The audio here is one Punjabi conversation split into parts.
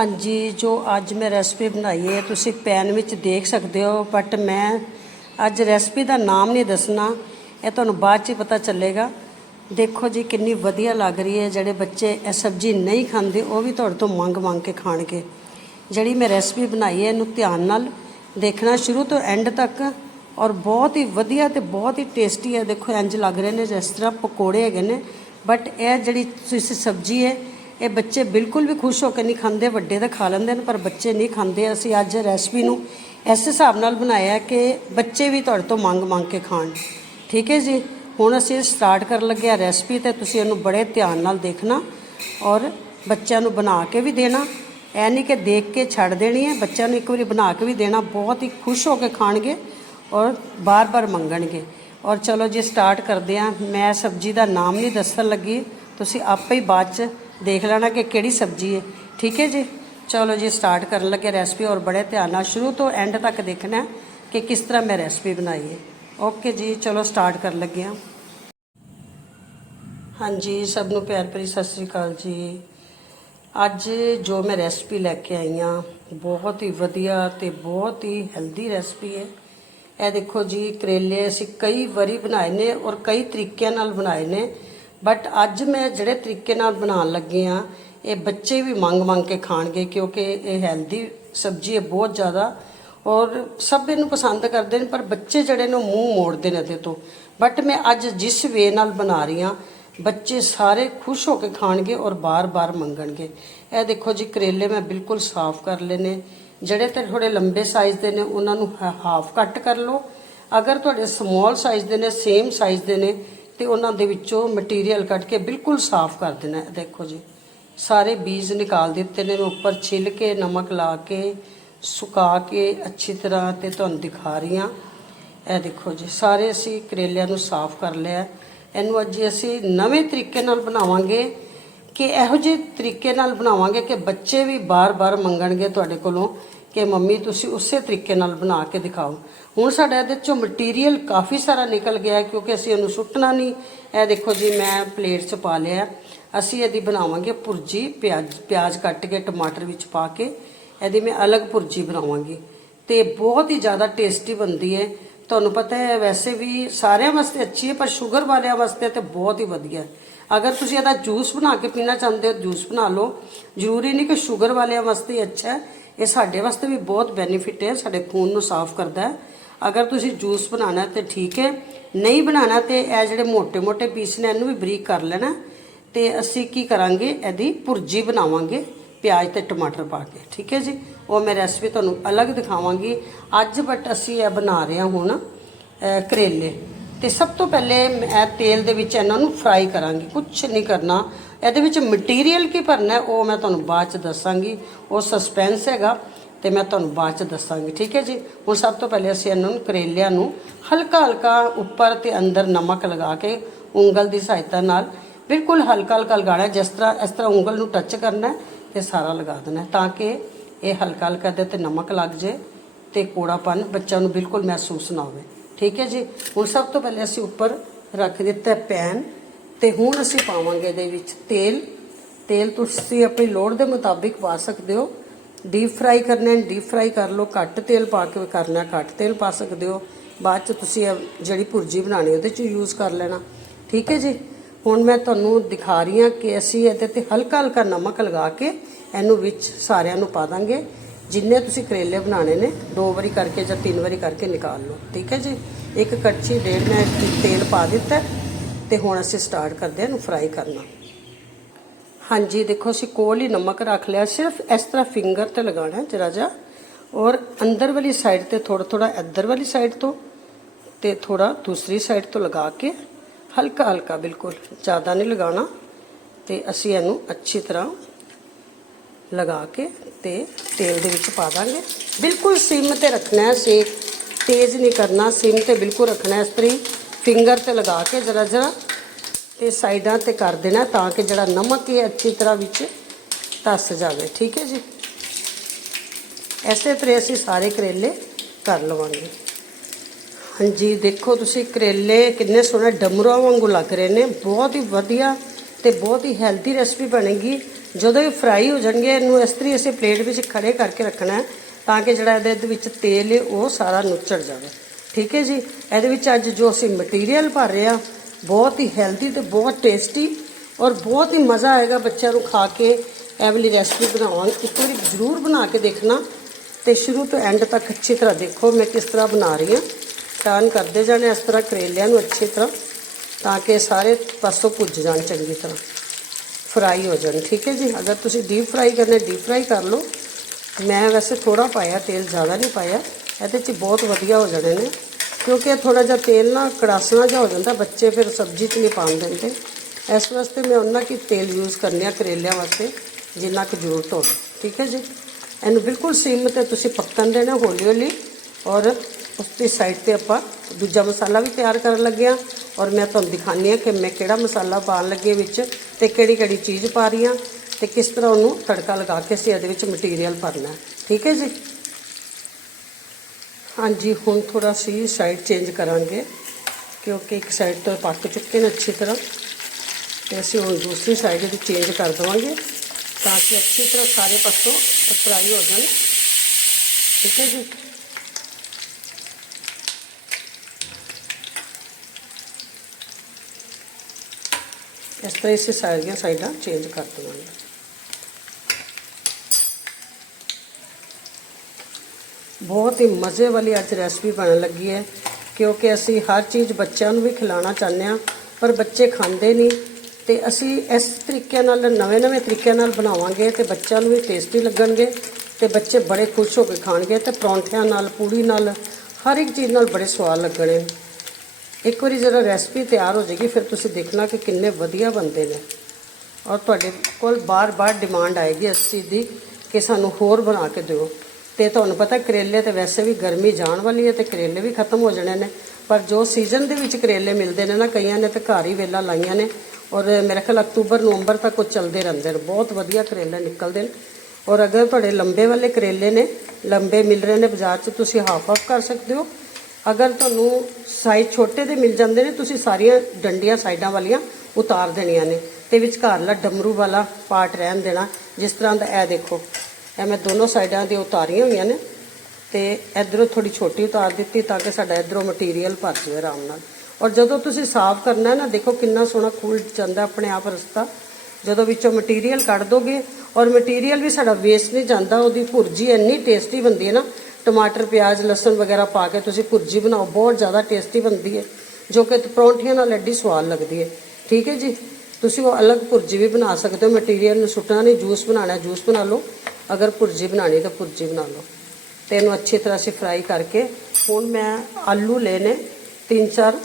ਹਾਂਜੀ, ਜੋ ਅੱਜ ਮੈਂ ਰੈਸਪੀ ਬਣਾਈ ਹੈ, ਤੁਸੀਂ ਪੈਨ ਵਿੱਚ ਦੇਖ ਸਕਦੇ ਹੋ ਬਟ ਮੈਂ ਅੱਜ ਰੈਸਪੀ ਦਾ ਨਾਮ ਨਹੀਂ ਦੱਸਣਾ, ਇਹ ਤੁਹਾਨੂੰ ਬਾਅਦ 'ਚ ਪਤਾ ਚੱਲੇਗਾ। ਦੇਖੋ ਜੀ, ਕਿੰਨੀ ਵਧੀਆ ਲੱਗ ਰਹੀ ਹੈ, ਜਿਹੜੇ ਬੱਚੇ ਇਹ ਸਬਜ਼ੀ ਨਹੀਂ ਖਾਂਦੇ, ਉਹ ਵੀ ਤੁਹਾਡੇ ਤੋਂ ਮੰਗ ਮੰਗ ਕੇ ਖਾਣਗੇ। ਜਿਹੜੀ ਮੈਂ ਰੈਸਪੀ ਬਣਾਈ ਹੈ, ਇਹਨੂੰ ਧਿਆਨ ਨਾਲ ਦੇਖਣਾ ਸ਼ੁਰੂ ਤੋਂ ਐਂਡ ਤੱਕ, ਔਰ ਬਹੁਤ ਹੀ ਵਧੀਆ ਤੇ ਬਹੁਤ ਹੀ ਟੇਸਟੀ ਹੈ। ਦੇਖੋ ਇੰਜ ਲੱਗ ਰਹੇ ਨੇ, ਜਿਸ ਤਰ੍ਹਾਂ ਪਕੌੜੇ ਹੈਗੇ ਨੇ ਬਟ ਇਹ ਜਿਹੜੀ ਤੁਸੀਂ ਸਬਜ਼ੀ ਹੈ ਇਹ ਬੱਚੇ ਬਿਲਕੁਲ ਵੀ ਖੁਸ਼ ਹੋ ਕੇ ਨਹੀਂ ਖਾਂਦੇ, ਵੱਡੇ ਤਾਂ ਖਾ ਲੈਂਦੇ ਨੇ, ਪਰ ਬੱਚੇ ਨਹੀਂ ਖਾਂਦੇ। ਅਸੀਂ ਅੱਜ ਰੈਸਪੀ ਨੂੰ ਇਸ ਹਿਸਾਬ ਨਾਲ ਬਣਾਇਆ ਕਿ ਬੱਚੇ ਵੀ ਤੁਹਾਡੇ ਤੋਂ ਮੰਗ ਮੰਗ ਕੇ ਖਾਣ। ਠੀਕ ਹੈ ਜੀ? ਹੁਣ ਅਸੀਂ ਸਟਾਰਟ ਕਰਨ ਲੱਗੇ ਆ ਰੈਸਪੀ ਤੇ ਤੁਸੀਂ ਇਹਨੂੰ ਬੜੇ ਧਿਆਨ ਨਾਲ ਦੇਖਣਾ ਔਰ ਬੱਚਿਆਂ ਨੂੰ ਬਣਾ ਕੇ ਵੀ ਦੇਣਾ। ਐ ਨਹੀਂ ਕਿ ਦੇਖ ਕੇ ਛੱਡ ਦੇਣੀ ਹੈ, ਬੱਚਿਆਂ ਨੂੰ ਇੱਕ ਵਾਰੀ ਬਣਾ ਕੇ ਵੀ ਦੇਣਾ, ਬਹੁਤ ਹੀ ਖੁਸ਼ ਹੋ ਕੇ ਖਾਣਗੇ ਔਰ ਬਾਰ-ਬਾਰ ਮੰਗਣਗੇ। ਔਰ ਚਲੋ ਜੀ ਸਟਾਰਟ ਕਰਦੇ ਆ ਮੈਂ ਸਬਜ਼ੀ ਦਾ ਨਾਮ ਨਹੀਂ ਦੱਸਣ ਲੱਗੀ। ਤੁਸੀਂ ਆਪੇ ਹੀ ਬਾਅਦ ਚ ਦੇਖ ਲੈਣਾ ਕਿ ਕਿਹੜੀ ਸਬਜ਼ੀ ਹੈ। ਠੀਕ ਹੈ ਜੀ? ਚਲੋ ਜੀ ਸਟਾਰਟ ਕਰਨ ਲੱਗੇ ਰੈਸਪੀ ਔਰ ਬੜੇ ਧਿਆਨ ਨਾਲ। ਸ਼ੁਰੂ ਤੋਂ ਐਂਡ ਤੱਕ ਦੇਖਣਾ ਕਿ ਕਿਸ ਤਰ੍ਹਾਂ ਮੈਂ ਰੈਸਪੀ ਬਣਾਈ ਹੈ। ਓਕੇ ਜੀ, ਚਲੋ ਸਟਾਰਟ ਕਰਨ ਲੱਗੇ ਹਾਂ। ਹਾਂਜੀ, ਸਭ ਨੂੰ ਪਿਆਰ ਭਰੀ ਸਤਿ ਸ੍ਰੀ ਅਕਾਲ ਜੀ। ਅੱਜ ਜੋ ਮੈਂ ਰੈਸਪੀ ਲੈ ਕੇ ਆਈ ਹਾਂ, ਬਹੁਤ ਹੀ ਵਧੀਆ ਤੇ ਬਹੁਤ ਹੀ ਹੈਲਦੀ ਰੈਸਪੀ ਹੈ। ਇਹ ਦੇਖੋ ਜੀ, ਕਰੇਲੇ ਅਸੀਂ ਕਈ ਵਾਰੀ ਬਣਾਏ ਨੇ ਔਰ ਕਈ ਤਰੀਕਿਆਂ ਨਾਲ ਬਣਾਏ ਨੇ। ਬਟ ਅੱਜ ਮੈਂ ਜਿਹੜੇ ਤਰੀਕੇ ਨਾਲ ਬਣਾਉਣ ਲੱਗੀ ਆ ਇਹ ਬੱਚੇ ਵੀ ਮੰਗ ਮੰਗ ਕੇ ਖਾਣਗੇ ਕਿਉਂਕਿ ਇਹ ਹੈਲਦੀ ਸਬਜ਼ੀ ਹੈ, ਬਹੁਤ ਜ਼ਿਆਦਾ। ਔਰ ਸਭ ਇਹਨੂੰ ਪਸੰਦ ਕਰਦੇ ਨੇ, ਪਰ ਬੱਚੇ ਜਿਹੜੇ ਨੇ ਉਹ ਮੂੰਹ ਮੋੜਦੇ ਨੇ ਇਹਦੇ ਤੋਂ। ਬਟ ਮੈਂ ਅੱਜ ਜਿਸ ਵੇ ਨਾਲ ਬਣਾ ਰਹੀ ਹਾਂ, ਬੱਚੇ ਸਾਰੇ ਖੁਸ਼ ਹੋ ਕੇ ਖਾਣਗੇ ਔਰ ਬਾਰ-ਬਾਰ ਮੰਗਣਗੇ। ਇਹ ਦੇਖੋ ਜੀ, ਕਰੇਲੇ ਮੈਂ ਬਿਲਕੁਲ ਸਾਫ਼ ਕਰ ਲਏ ਜਿਹੜੇ ਤੇ ਥੋੜੇ ਲੰਬੇ ਸਾਈਜ਼ ਦੇ ਨੇ, ਉਹਨਾਂ ਨੂੰ ਹਾਫ ਕੱਟ ਕਰ ਲਓ। ਅਗਰ ਤੁਹਾਡੇ ਸਮਾਲ ਸਾਈਜ਼ ਦੇ ਨੇ ਸੇਮ ਸਾਈਜ਼ ਦੇ ਨੇ ਤੇ ਉਹਨਾਂ ਦੇ ਵਿੱਚੋਂ ਮਟੀਰੀਅਲ ਕੱਢ ਕੇ ਬਿਲਕੁਲ ਸਾਫ਼ ਕਰ ਦੇਣਾ ਹੈ। ਦੇਖੋ ਜੀ, ਸਾਰੇ ਬੀਜ ਨਿਕਾਲ ਦਿੱਤੇ ਨੇ, ਮੈਂ ਉੱਪਰ ਛਿੱਲ ਕੇ, ਨਮਕ ਲਾ ਕੇ, ਸੁਕਾ ਕੇ, ਅੱਛੀ ਤਰ੍ਹਾਂ ਤੇ ਤੁਹਾਨੂੰ ਦਿਖਾ ਰਹੀ ਹਾਂ। ਇਹ ਦੇਖੋ ਜੀ, ਸਾਰੇ ਅਸੀਂ ਕਰੇਲਿਆਂ ਨੂੰ ਸਾਫ਼ ਕਰ ਲਿਆ ਇਹਨੂੰ ਅੱਜ ਅਸੀਂ ਨਵੇਂ ਤਰੀਕੇ ਨਾਲ ਬਣਾਵਾਂਗੇ ਕਿ ਇਹੋ ਜਿਹੇ ਤਰੀਕੇ ਨਾਲ ਬਣਾਵਾਂਗੇ ਕਿ ਬੱਚੇ ਵੀ ਬਾਰ-ਬਾਰ ਮੰਗਣਗੇ ਤੁਹਾਡੇ ਕੋਲੋਂ ਕਿ ਮੰਮੀ ਤੁਸੀਂ ਉਸੇ ਤਰੀਕੇ ਨਾਲ ਬਣਾ ਕੇ ਦਿਖਾਓ। ਹੁਣ ਸਾਡਾ ਇਹਦੇ ਚੋਂ ਮਟੀਰੀਅਲ ਕਾਫੀ ਸਾਰਾ ਨਿਕਲ ਗਿਆ ਕਿਉਂਕਿ ਅਸੀਂ ਇਹਨੂੰ ਸੁੱਟਣਾ ਨਹੀਂ। ਇਹ ਦੇਖੋ ਜੀ, ਮੈਂ ਪਲੇਟ 'ਚ ਪਾ ਲਿਆ। ਅਸੀਂ ਇਹਦੀ ਬਣਾਵਾਂਗੇ ਭੁਰਜੀ, ਪਿਆਜ਼ ਪਿਆਜ਼ ਕੱਟ ਕੇ ਟਮਾਟਰ ਵਿੱਚ ਪਾ ਕੇ ਇਹਦੀ ਮੈਂ ਅਲੱਗ ਭੁਰਜੀ ਬਣਾਵਾਂਗੀ। ਤੇ ਬਹੁਤ ਹੀ ਜ਼ਿਆਦਾ ਟੇਸਟੀ ਬਣਦੀ ਹੈ। ਤੁਹਾਨੂੰ ਪਤਾ ਹੈ, ਵੈਸੇ ਵੀ ਸਾਰਿਆਂ ਵਾਸਤੇ ਅੱਛੀ ਹੈ, ਪਰ ਸ਼ੂਗਰ ਵਾਲਿਆਂ ਵਾਸਤੇ ਤੇ ਬਹੁਤ ਹੀ ਵਧੀਆ ਅਗਰ ਤੁਸੀਂ ਇਹਦਾ ਜੂਸ ਬਣਾ ਕੇ ਪੀਣਾ ਚਾਹੁੰਦੇ ਹੋ ਜੂਸ ਬਣਾ ਲਓ। ਜ਼ਰੂਰੀ ਨਹੀਂ ਕਿ ਸ਼ੂਗਰ ਵਾਲਿਆਂ ਵਾਸਤੇ ਹੀ ਅੱਛਾ ਹੈ। ਇਹ ਸਾਡੇ ਵਾਸਤੇ ਵੀ ਬਹੁਤ ਬੈਨੀਫਿਟ ਹੈ, ਸਾਡੇ ਖੂਨ ਨੂੰ ਸਾਫ਼ ਕਰਦਾ ਹੈ। ਅਗਰ ਤੁਸੀਂ ਜੂਸ ਬਣਾਉਣਾ ਤੇ ਠੀਕ ਹੈ, ਨਹੀਂ ਬਣਾਉਣਾ ਤੇ ਇਹ ਜਿਹੜੇ ਮੋٹے-ਮੋٹے ਪੀਸ ਨੇ, ਇਹਨੂੰ ਵੀ ਬਰੀਕ ਕਰ ਲੈਣਾ। ਤੇ ਅਸੀਂ ਕੀ ਕਰਾਂਗੇ, ਇਹਦੀ ਪੁਰਜੀ ਬਣਾਵਾਂਗੇ, ਪਿਆਜ਼ ਤੇ ਟਮਾਟਰ ਪਾ ਕੇ, ਠੀਕ ਹੈ ਜੀ? ਉਹ ਮੈਂ ਰੈਸਪੀ ਤੁਹਾਨੂੰ ਅਲੱਗ ਦਿਖਾਵਾਂਗੀ। ਅੱਜ ਬਟ ਅਸੀਂ ਇਹ ਬਣਾ ਰਹੇ ਹਾਂ ਹੁਣ ਕਰੇਲੇ। ਤੇ ਸਭ ਤੋਂ ਪਹਿਲੇ ਇਹ ਤੇਲ ਦੇ ਵਿੱਚ ਇਹਨਾਂ ਨੂੰ ਫਰਾਈ ਕਰਾਂਗੀ। ਕੁਝ ਨਹੀਂ ਕਰਨਾ। ਇਹਦੇ ਵਿੱਚ ਮਟੀਰੀਅਲ ਕੀ ਭਰਨਾ ਉਹ ਮੈਂ ਤੁਹਾਨੂੰ ਬਾਅਦ ਚ ਦੱਸਾਂਗੀ। ਉਹ ਸਸਪੈਂਸ ਹੈਗਾ। ਤੇ ਮੈਂ ਤੁਹਾਨੂੰ ਬਾਅਦ ਚ ਦੱਸਾਂਗੀ, ਠੀਕ ਹੈ ਜੀ? ਹੁਣ ਸਭ ਤੋਂ ਪਹਿਲੇ ਅਸੀਂ ਇਹਨਾਂ ਨੂੰ ਕਰੇਲਿਆਂ ਨੂੰ ਹਲਕਾ ਹਲਕਾ ਉੱਪਰ ਤੇ ਅੰਦਰ ਨਮਕ ਲਗਾ ਕੇ ਉਂਗਲ ਦੀ ਸਹਾਇਤਾ ਨਾਲ ਬਿਲਕੁਲ ਹਲਕਾ ਹਲਕਾ ਲਗਾਣਾ ਜਿਸ ਤਰ੍ਹਾਂ, ਇਸ ਤਰ੍ਹਾਂ ਉਂਗਲ ਨੂੰ ਟੱਚ ਕਰਨਾ ਹੈ ਤੇ ਸਾਰਾ ਲਗਾ ਦੇਣਾ ਤਾਂ ਕਿ ਇਹ ਹਲਕਾ ਹਲਕਾ ਦੇ ਤੇ ਨਮਕ ਲੱਗ ਜੇ ਤੇ ਕੋੜਾਪਨ ਬੱਚਿਆਂ ਨੂੰ ਬਿਲਕੁਲ ਮਹਿਸੂਸ ਨਾ ਹੋਵੇ, ਠੀਕ ਹੈ ਜੀ? ਹੁਣ ਸਭ ਤੋਂ ਪਹਿਲੇ ਅਸੀਂ ਉੱਪਰ ਰੱਖ ਦਿੱਤਾ ਪੈਨ ਤੇ ਹੁਣ ਅਸੀਂ ਪਾਵਾਂਗੇ ਇਹਦੇ ਵਿੱਚ ਤੇਲ। ਤੇਲ ਤੁਸੀਂ ਆਪਣੀ ਲੋੜ ਦੇ ਮੁਤਾਬਿਕ ਪਾ ਸਕਦੇ ਹੋ। ਡੀਪ ਫਰਾਈ ਕਰਨੇ ਹੈ ਡੀਪ ਫਰਾਈ ਕਰ ਲਓ, ਘੱਟ ਤੇਲ ਪਾ ਕੇ ਕਰਨਾ, ਘੱਟ ਤੇਲ ਪਾ ਸਕਦੇ ਹੋ। ਬਾਅਦ ਚ ਤੁਸੀਂ ਜਿਹੜੀ ਭੁਰਜੀ ਬਣਾਣੀ ਉਹਦੇ ਚ ਯੂਜ਼ ਕਰ ਲੈਣਾ। ਠੀਕ ਹੈ ਜੀ? ਹੁਣ ਮੈਂ ਤੁਹਾਨੂੰ ਦਿਖਾ ਰਹੀ ਹਾਂ ਕਿ ਅਸੀਂ ਇਹਦੇ ਤੇ ਹਲਕਾ ਹਲਕਾ ਨਮਕ ਲਗਾ ਕੇ ਇਹਨੂੰ ਵਿੱਚ ਸਾਰਿਆਂ ਨੂੰ ਪਾ ਦਾਂਗੇ। ਜਿੰਨੇ ਤੁਸੀਂ ਕਰੇਲੇ ਬਣਾਣੇ ਨੇ, ਦੋ ਵਾਰੀ ਕਰਕੇ ਜਾਂ ਤਿੰਨ ਵਾਰੀ ਕਰਕੇ ਨਿਕਾਲ ਲਓ। ਠੀਕ ਹੈ ਜੀ? ਇੱਕ ਕੜਛੀ ਡੇਢ ਮੈਂ ਤੇਲ ਪਾ ਦਿੱਤਾ ਹੈ ਤੇ ਹੁਣ ਅਸੀਂ ਸਟਾਰਟ ਕਰਦੇ ਹਾਂ ਇਹਨੂੰ ਫਰਾਈ ਕਰਨਾ। ਹਾਂਜੀ, ਦੇਖੋ, ਅਸੀਂ ਕੋਲ ਹੀ ਨਮਕ ਰੱਖ ਲਿਆ, ਸਿਰਫ ਇਸ ਤਰ੍ਹਾਂ ਫਿੰਗਰ ਤੇ ਲਗਾਣਾ ਜਰਾ ਜਿਹਾ। ਔਰ ਅੰਦਰ ਵਾਲੀ ਸਾਈਡ ਤੇ ਥੋੜਾ ਥੋੜਾ ਇੱਧਰ ਵਾਲੀ ਸਾਈਡ ਤੋਂ ਤੇ ਥੋੜਾ ਦੂਸਰੀ ਸਾਈਡ ਤੋਂ ਲਗਾ ਕੇ ਹਲਕਾ ਹਲਕਾ, ਬਿਲਕੁਲ ਜ਼ਿਆਦਾ ਨਹੀਂ ਲਗਾਉਣਾ। ਤੇ ਅਸੀਂ ਇਹਨੂੰ ਅੱਛੀ ਤਰ੍ਹਾਂ ਲਗਾ ਕੇ ਤੇ ਤੇਲ ਦੇ ਵਿੱਚ ਪਾ ਦਾਂਗੇ। ਬਿਲਕੁਲ ਸਿਮ ਤੇ ਰੱਖਣਾ ਹੈ ਸੇਕ ਤੇਜ਼ ਨਹੀਂ ਕਰਨਾ, ਸਿਮ ਤੇ ਬਿਲਕੁਲ ਰੱਖਣਾ ਹੈ ਇਸ ਤਰੀ ਫਿੰਗਰ ਤੇ ਲਗਾ ਕੇ ਜਰਾ ਜਰਾ ਇਹ ਸਾਈਡਾਂ ਤੇ ਕਰ ਦੇਣਾ ਤਾਂ ਕਿ ਜਿਹੜਾ ਨਮਕ ਹੈ ਅੱਛੀ ਤਰ੍ਹਾਂ ਵਿੱਚ ਧੱਸ ਜਾਵੇ, ਠੀਕ ਹੈ ਜੀ? ਐਸੇ ਤਰ੍ਹਾਂ ਅਸੀਂ ਸਾਰੇ ਕਰੇਲੇ ਕਰ ਲਵਾਂਗੇ। ਹਾਂਜੀ, ਦੇਖੋ ਤੁਸੀਂ ਕਰੇਲੇ ਕਿੰਨੇ ਸੋਹਣੇ ਡਮਰੂਆਂ ਵਾਂਗੂ ਲੱਗ ਰਹੇ ਨੇ, ਬਹੁਤ ਹੀ ਵਧੀਆ ਤੇ ਬਹੁਤ ਹੀ ਹੈਲਦੀ ਰੈਸਪੀ ਬਣੇਗੀ। ਜਦੋਂ ਇਹ ਫਰਾਈ ਹੋ ਜਾਣਗੇ, ਇਹਨੂੰ ਇਸ ਤਰੀ ਅਸੀਂ ਪਲੇਟ ਵਿੱਚ ਖੜੇ ਕਰਕੇ ਰੱਖਣਾ ਹੈ ਤਾਂ ਕਿ ਜਿਹੜਾ ਇਹਦੇ ਵਿੱਚ ਤੇਲ ਹੈ, ਉਹ ਸਾਰਾ ਨੁੱਚੜ ਜਾਵੇ। ਠੀਕ ਹੈ ਜੀ? ਇਹਦੇ ਵਿੱਚ ਅੱਜ ਜੋ ਅਸੀਂ ਮਟੀਰੀਅਲ ਭਰ ਰਹੇ ਆ ਬਹੁਤ ਹੀ ਹੈਲਦੀ ਤੇ ਬਹੁਤ ਟੇਸਟੀ ਔਰ ਬਹੁਤ ਹੀ ਮਜ਼ਾ ਆਏਗਾ ਬੱਚਿਆਂ ਨੂੰ ਖਾ ਕੇ। ਇਹ ਵਾਲੀ ਰੈਸਪੀ ਬਣਾਉਣ। ਇੱਕ ਵਾਰੀ ਜ਼ਰੂਰ ਬਣਾ ਕੇ ਦੇਖਣਾ ਤੇ ਸ਼ੁਰੂ ਤੋਂ ਐਂਡ ਤੱਕ ਅੱਛੀ ਤਰ੍ਹਾਂ ਦੇਖੋ ਮੈਂ ਕਿਸ ਤਰ੍ਹਾਂ ਬਣਾ ਰਹੀ ਹਾਂ। ਟਰਨ ਕਰਦੇ ਜਾਣੇ ਇਸ ਤਰ੍ਹਾਂ ਕਰੇਲਿਆਂ ਨੂੰ ਅੱਛੀ ਤਰ੍ਹਾਂ ਤਾਂ ਕਿ ਸਾਰੇ ਪਾਸੋਂ ਭੁੱਜ ਜਾਣ ਚੰਗੀ ਤਰ੍ਹਾਂ। ਫਰਾਈ ਹੋ ਜਾਣ। ਠੀਕ ਹੈ ਜੀ? ਅਗਰ ਤੁਸੀਂ ਡੀਪ ਫਰਾਈ ਕਰਨੇ ਡੀਪ ਫਰਾਈ ਕਰ ਲਓ। ਮੈਂ ਵੈਸੇ ਥੋੜਾ ਪਾਇਆ, ਤੇਲ ਜ਼ਿਆਦਾ ਨਹੀਂ ਪਾਇਆ। ਇਹਦੇ 'ਚ ਬਹੁਤ ਵਧੀਆ ਹੋ ਜਾਣੇ ਨੇ। ਕਿਉਂਕਿ ਥੋੜਾ ਜਿਹਾ ਤੇਲ ਨਾ ਕੜਾਸਣਾ ਜਿਹਾ ਹੋ ਜਾਂਦਾ, ਬੱਚੇ ਫਿਰ ਸਬਜ਼ੀ 'ਚ ਨਹੀਂ ਪਾਉਣ ਦਿੰਦੇ। ਇਸ ਵਾਸਤੇ ਮੈਂ ਉਹਨਾਂ ਕੀ ਤੇਲ ਯੂਜ਼ ਕਰਨੀ ਆ ਕਰੇਲਿਆਂ ਵਾਸਤੇ, ਜਿੰਨਾ ਕੁ ਜ਼ਰੂਰਤ ਹੋਵੇ। ਠੀਕ ਹੈ ਜੀ? ਇਹਨੂੰ ਬਿਲਕੁਲ ਸਿਮ ਤੇ ਤੁਸੀਂ ਪੱਕਣ ਦੇਣਾ ਹੌਲੀ ਹੌਲੀ ਔਰ ਉਸ ਦੀ ਸਾਈਡ ਤੇ ਆਪਾਂ ਦੂਜਾ ਮਸਾਲਾ ਵੀ ਤਿਆਰ ਕਰਨ ਲੱਗੇ ਹਾਂ। ਔਰ ਮੈਂ ਤੁਹਾਨੂੰ ਦਿਖਾਉਂਦੀ ਹਾਂ ਕਿ ਮੈਂ ਕਿਹੜਾ ਮਸਾਲਾ ਪਾਉਣ ਲੱਗੇ ਵਿੱਚ ਤੇ ਕਿਹੜੀ ਕਿਹੜੀ ਚੀਜ਼ ਪਾ ਰਹੀ ਹਾਂ ਤੇ ਕਿਸ ਤਰ੍ਹਾਂ ਉਹਨੂੰ ਤੜਕਾ ਲਗਾ ਕੇ ਅਸੀਂ ਇਹਦੇ ਵਿੱਚ ਮਟੀਰੀਅਲ ਭਰਨਾ ਠੀਕ ਹੈ ਜੀ? ਹਾਂਜੀ, ਹੁਣ ਥੋੜਾ ਸੀ ਸਾਈਡ ਚੇਂਜ ਕਰਾਂਗੇ, ਕਿਉਂਕਿ ਇੱਕ ਸਾਈਡ ਤੋਂ ਪੱਕ ਚੁੱਕੇ ਨੇ ਅੱਛੀ ਤਰ੍ਹਾਂ। ਤੇ ਅਸੀਂ ਹੁਣ ਦੂਸਰੀ ਸਾਈਡ ਵੀ ਚੇਂਜ ਕਰ ਦਵਾਂਗੇ, ਤਾਂ ਕਿ ਅੱਛੀ ਤਰ੍ਹਾਂ ਸਾਰੇ ਪਾਸੋਂ ਫਰਾਈ ਹੋ ਜਾਣ। ਠੀਕ ਹੈ ਜੀ? ਇਸ ਤਰ੍ਹਾਂ ਇਸੇ ਸਾਰੀਆਂ ਸਾਈਡਾਂ ਚੇਂਜ ਕਰ ਦਵਾਂਗੇ। ਬਹੁਤ ਹੀ ਮਜ਼ੇ ਵਾਲੀ ਅੱਜ ਰੈਸਪੀ ਬਣਨ ਲੱਗੀ ਹੈ, ਕਿਉਂਕਿ ਅਸੀਂ ਹਰ ਚੀਜ਼ ਬੱਚਿਆਂ ਨੂੰ ਵੀ ਖਿਲਾਉਣਾ ਚਾਹੁੰਦੇ ਹਾਂ, ਪਰ ਬੱਚੇ ਖਾਂਦੇ ਨਹੀਂ ਤੇ ਅਸੀਂ ਇਸ ਤਰੀਕੇ ਨਾਲ ਨਵੇਂ-ਨਵੇਂ ਤਰੀਕਿਆਂ ਨਾਲ ਬਣਾਵਾਂਗੇ ਤੇ ਬੱਚਿਆਂ ਨੂੰ ਵੀ ਟੇਸਟੀ ਲੱਗਣਗੇ ਤੇ ਬੱਚੇ ਬੜੇ ਖੁਸ਼ ਹੋ ਕੇ ਖਾਣਗੇ ਤੇ ਪਰੌਂਠਿਆਂ ਨਾਲ, ਪੂੜੀ ਨਾਲ, ਹਰ ਇੱਕ ਚੀਜ਼ ਨਾਲ ਬੜੇ ਸਵਾਦ ਲੱਗਣੇ। ਇੱਕ ਵਾਰੀ ਜਦੋਂ ਰੈਸਪੀ ਤਿਆਰ ਹੋ ਜਾਏਗੀ, ਫਿਰ ਤੁਸੀਂ ਦੇਖਣਾ ਕਿ ਕਿੰਨੇ ਵਧੀਆ ਬਣਦੇ ਨੇ। ਔਰ ਤੁਹਾਡੇ ਕੋਲ ਬਾਰ-ਬਾਰ ਡਿਮਾਂਡ ਆਏਗੀ ਇਸ ਚੀਜ਼ ਦੀ ਕਿ ਸਾਨੂੰ ਹੋਰ ਬਣਾ ਕੇ ਦਿਓ। ਤੇ ਤੁਹਾਨੂੰ ਪਤਾ ਕਰੇਲੇ ਤੇ ਵੈਸੇ ਵੀ ਗਰਮੀ ਜਾਣ ਵਾਲੀ ਹੈ ਤੇ ਕਰੇਲੇ ਵੀ ਖਤਮ ਹੋ ਜਾਣੇ ਨੇ। ਪਰ ਜੋ ਸੀਜ਼ਨ ਦੇ ਵਿੱਚ ਕਰੇਲੇ ਮਿਲਦੇ ਨੇ ਨਾ, ਕਈਆਂ ਨੇ ਤੇ ਘਰ ਹੀ ਵੇਲਾ ਲਾਈਆਂ ਨੇ। ਔਰ ਮੇਰੇ ਖਿਆਲ ਅਕਤੂਬਰ, ਨਵੰਬਰ ਤੱਕ ਉਹ ਚੱਲਦੇ ਰਹਿੰਦੇ ਨੇ। ਬਹੁਤ ਵਧੀਆ ਕਰੇਲੇ ਨਿਕਲਦੇ ਨੇ। ਔਰ ਅਗਰ ਤੁਹਾਡੇ ਲੰਬੇ ਵਾਲੇ ਕਰੇਲੇ ਨੇ, ਲੰਬੇ ਮਿਲ ਰਹੇ ਨੇ ਬਾਜ਼ਾਰ 'ਚ, ਤੁਸੀਂ ਹਾਫ ਆਫ ਕਰ ਸਕਦੇ ਹੋ। ਅਗਰ ਤੁਹਾਨੂੰ ਸਾਈਜ਼ ਛੋਟੇ ਦੇ ਮਿਲ ਜਾਂਦੇ ਨੇ, ਤੁਸੀਂ ਸਾਰੀਆਂ ਡੰਡੀਆਂ ਸਾਈਡਾਂ ਵਾਲੀਆਂ ਉਤਾਰ ਦੇਣੀਆਂ ਨੇ। ਤੇ ਵਿਚਕਾਰਲਾ ਡਮਰੂ ਵਾਲਾ ਪਾਰਟ ਰਹਿਣ ਦੇਣਾ। ਜਿਸ ਤਰ੍ਹਾਂ ਦਾ ਇਹ ਦੇਖੋ ਇਹ ਮੈਂ ਦੋਨੋਂ ਸਾਈਡਾਂ ਦੀ ਉਤਾਰੀਆਂ ਹੋਈਆਂ ਨੇ ਤੇ ਇਧਰੋਂ ਥੋੜੀ ਛੋਟੀ ਉਤਾਰ ਦਿੱਤੀ ਤਾਂ ਕਿ ਸਾਡਾ ਇਧਰੋਂ ਮਟੀਰੀਅਲ ਭਰ ਜਾਵੇ ਆਰਾਮ ਨਾਲ। ਔਰ ਜਦੋਂ ਤੁਸੀਂ ਸਾਫ਼ ਕਰਨਾ ਨਾ, ਦੇਖੋ ਕਿੰਨਾ ਸੋਹਣਾ ਖੁੱਲ ਜਾਂਦਾ ਆਪਣੇ ਆਪ ਰਸਤਾ। ਜਦੋਂ ਵਿੱਚੋਂ ਮਟੀਰੀਅਲ ਕੱਢ ਦੋਗੇ ਔਰ ਮਟੀਰੀਅਲ ਵੀ ਸਾਡਾ ਵੇਸਟ ਨਹੀਂ ਜਾਂਦਾ, ਉਹਦੀ ਭੁਰਜੀ ਇੰਨੀ ਟੇਸਟੀ ਬਣਦੀ ਹੈ ਨਾ, ਟਮਾਟਰ, ਪਿਆਜ਼, ਲਸਣ ਵਗੈਰਾ ਪਾ ਕੇ ਤੁਸੀਂ ਭੁਰਜੀ ਬਣਾਓ, ਬਹੁਤ ਜ਼ਿਆਦਾ ਟੇਸਟੀ ਬਣਦੀ ਹੈ, ਜੋ ਕਿ ਪਰੌਂਠੀਆਂ ਨਾਲ ਐਡੀ ਸਵਾਦ ਲੱਗਦੀ ਹੈ। ਠੀਕ ਹੈ ਜੀ? ਤੁਸੀਂ ਉਹ ਅਲੱਗ ਭੁਰਜੀ ਵੀ ਬਣਾ ਸਕਦੇ ਹੋ ਮਟੀਰੀਅਲ ਨੂੰ ਸੁੱਟਣਾ ਨਹੀਂ, ਜੂਸ ਬਣਾਉਣਾ ਜੂਸ ਬਣਾ ਲਓ। ਅਗਰ ਭੁਰਜੀ ਬਣਾਣੀ ਤਾਂ ਭੁਰਜੀ ਬਣਾ ਲਓ। ਤੇ ਇਹਨੂੰ ਅੱਛੀ ਤਰ੍ਹਾਂ ਅਸੀਂ ਫਰਾਈ ਕਰਕੇ, ਹੁਣ ਮੈਂ ਆਲੂ ਲਏ ਨੇ, ਤਿੰਨ ਚਾਰ।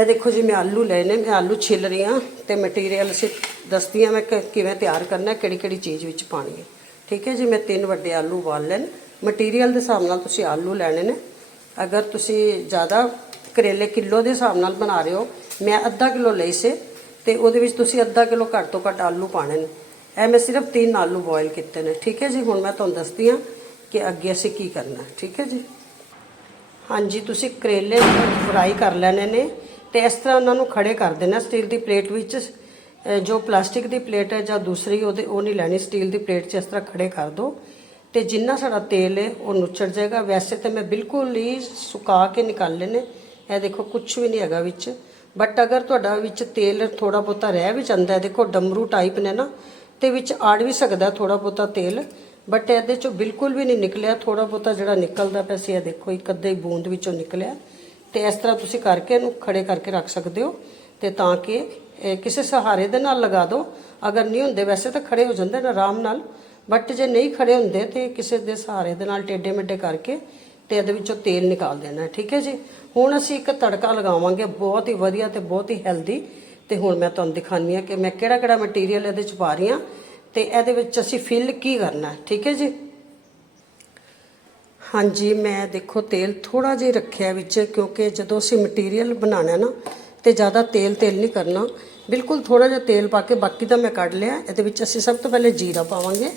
ਇਹ ਦੇਖੋ ਜੀ, ਮੈਂ ਆਲੂ ਲਏ ਨੇ, ਮੈਂ ਆਲੂ ਛਿੱਲ ਰਹੀ ਹਾਂ ਤੇ ਮਟੀਰੀਅਲ ਅਸੀਂ ਦੱਸਦੀ ਹਾਂ ਮੈਂ ਕਿ- ਕਿਵੇਂ ਤਿਆਰ ਕਰਨਾ ਕਿਹੜੀ ਕਿਹੜੀ ਚੀਜ਼ ਵਿੱਚ ਪਾਣੀ ਹੈ। ਠੀਕ ਹੈ ਜੀ, ਮੈਂ ਤਿੰਨ ਵੱਡੇ ਆਲੂ ਉਬਾਲ ਲੈਣ ਮਟੀਰੀਅਲ ਦੇ ਹਿਸਾਬ ਨਾਲ ਤੁਸੀਂ ਆਲੂ ਲੈਣੇ ਨੇ। ਅਗਰ ਤੁਸੀਂ ਜ਼ਿਆਦਾ ਕਰੇਲੇ ਕਿਲੋ ਦੇ ਹਿਸਾਬ ਨਾਲ ਬਣਾ ਰਹੇ ਹੋ, ਮੈਂ ਅੱਧਾ ਕਿਲੋ ਲਈ ਸੀ ਤੇ ਉਹਦੇ ਵਿੱਚ ਤੁਸੀਂ ਅੱਧਾ ਕਿਲੋ ਘੱਟ ਤੋਂ ਘੱਟ ਆਲੂ ਪਾਣੇ ਨੇ। ਇਹ ਮੈਂ ਸਿਰਫ ਤਿੰਨ ਆਲੂ ਬੋਇਲ ਕੀਤੇ ਨੇ। ਠੀਕ ਹੈ ਜੀ? ਹੁਣ ਮੈਂ ਤੁਹਾਨੂੰ ਦੱਸਦੀ ਹਾਂ ਕਿ ਅੱਗੇ ਅਸੀਂ ਕੀ ਕਰਨਾ। ਠੀਕ ਹੈ ਜੀ? ਹਾਂਜੀ, ਤੁਸੀਂ ਕਰੇਲੇ ਫਰਾਈ ਕਰ ਲੈਣੇ ਨੇ ਤੇ ਇਸ ਤਰ੍ਹਾਂ ਉਹਨਾਂ ਨੂੰ ਖੜੇ ਕਰ ਦੇਣਾ ਸਟੀਲ ਦੀ ਪਲੇਟ ਵਿੱਚ। ਜੋ ਪਲਾਸਟਿਕ ਦੀ ਪਲੇਟ ਹੈ ਜਾਂ ਦੂਸਰੀ ਉਹਦੇ ਉਹ ਨਹੀਂ ਲੈਣੀ। ਸਟੀਲ ਦੀ ਪਲੇਟ 'ਚ ਇਸ ਤਰ੍ਹਾਂ ਖੜੇ ਕਰ ਦਿਓ ਤੇ ਜਿੰਨਾ ਸਾਡਾ ਤੇਲ ਹੈ, ਉਹ ਨੁੱਚੜ ਜਾਏਗਾ। ਵੈਸੇ ਤਾਂ ਮੈਂ ਬਿਲਕੁਲ ਹੀ ਸੁਕਾ ਕੇ ਨਿਕਾਲੇ ਨੇ ਇਹ ਦੇਖੋ ਕੁਝ ਵੀ ਨਹੀਂ ਹੈਗਾ ਵਿੱਚ। ਬਟ ਅਗਰ ਤੁਹਾਡਾ ਵਿੱਚ ਤੇਲ ਥੋੜਾ ਬਹੁਤਾ ਰਹਿ ਵੀ ਜਾਂਦਾ ਹੈ, ਦੇਖੋ, ਡਮਰੂ ਟਾਈਪ ਨੇ ਨਾ ਤੇ ਵਿੱਚ ਆੜ ਵੀ ਸਕਦਾ ਥੋੜਾ ਬਹੁਤਾ ਤੇਲ ਬਟ ਇਹਦੇ ਚੋਂ ਬਿਲਕੁਲ ਵੀ ਨਹੀਂ ਨਿਕਲਿਆ ਥੋੜਾ ਬਹੁਤਾ ਜਿਹੜਾ ਨਿਕਲਦਾ ਪਿਆ ਸੀ, ਇਹ ਦੇਖੋ, ਇੱਕ ਅੱਧੇ ਬੂੰਦ ਵਿੱਚੋਂ ਨਿਕਲਿਆ। ਤੇ ਇਸ ਤਰ੍ਹਾਂ ਤੁਸੀਂ ਕਰਕੇ ਇਹਨੂੰ ਖੜੇ ਕਰਕੇ ਰੱਖ ਸਕਦੇ ਹੋ ਤੇ ਤਾਂ ਕਿ ਇਹ ਕਿਸੇ ਸਹਾਰੇ ਦੇ ਨਾਲ ਲਗਾ ਦਿਓ ਅਗਰ ਨਹੀਂ ਹੁੰਦੇ ਵੈਸੇ ਤਾਂ ਖੜੇ ਹੋ ਜਾਂਦੇ ਨੇ ਆਰਾਮ ਨਾਲ ਬਟ ਜੇ ਨਹੀਂ ਖੜੇ ਹੁੰਦੇ ਤੇ ਕਿਸੇ ਦੇ ਸਹਾਰੇ ਦੇ ਨਾਲ ਟੇਡੇ ਮੇਡੇ ਕਰਕੇ ਤੇ ਇਹਦੇ ਵਿੱਚੋਂ ਤੇਲ ਨਿਕਾਲ ਦੇਣਾ, ਠੀਕ ਹੈ ਜੀ? ਹੁਣ ਅਸੀਂ ਇੱਕ ਤੜਕਾ ਲਗਾਵਾਂਗੇ, ਬਹੁਤ ਹੀ ਵਧੀਆ ਤੇ ਬਹੁਤ ਹੀ ਹੈਲਦੀ ਤੇ ਹੁਣ ਮੈਂ ਤੁਹਾਨੂੰ ਦਿਖਾਨੀ ਆ ਕਿ ਮੈਂ ਕਿਹੜਾ ਕਿਹੜਾ ਮਟੀਰੀਅਲ ਇਹਦੇ ਚ ਪਾ ਰਹੀ ਹਾਂ ਤੇ ਇਹਦੇ ਵਿੱਚ ਅਸੀਂ ਫਿਲ ਕੀ ਕਰਨਾ ਠੀਕ ਹੈ ਜੀ? ਹਾਂਜੀ, ਮੈਂ ਦੇਖੋ ਤੇਲ ਥੋੜਾ ਜਿਹਾ ਰੱਖਿਆ ਵਿੱਚ, ਕਿਉਂਕਿ ਜਦੋਂ ਅਸੀਂ ਮਟੀਰੀਅਲ ਬਣਾਉਣਾ ਨਾ, ਤੇ ਜ਼ਿਆਦਾ ਤੇਲ ਤੇਲ ਨਹੀਂ ਕਰਨਾ। ਬਿਲਕੁਲ ਥੋੜਾ ਜਿਹਾ ਤੇਲ ਪਾ ਕੇ ਬਾਕੀ ਦਾ ਮੈਂ ਕੱਢ ਲਿਆ ਇਹਦੇ ਵਿੱਚ ਅਸੀਂ ਸਭ ਤੋਂ ਪਹਿਲੇ ਜੀਰਾ ਪਾਵਾਂਗੇ।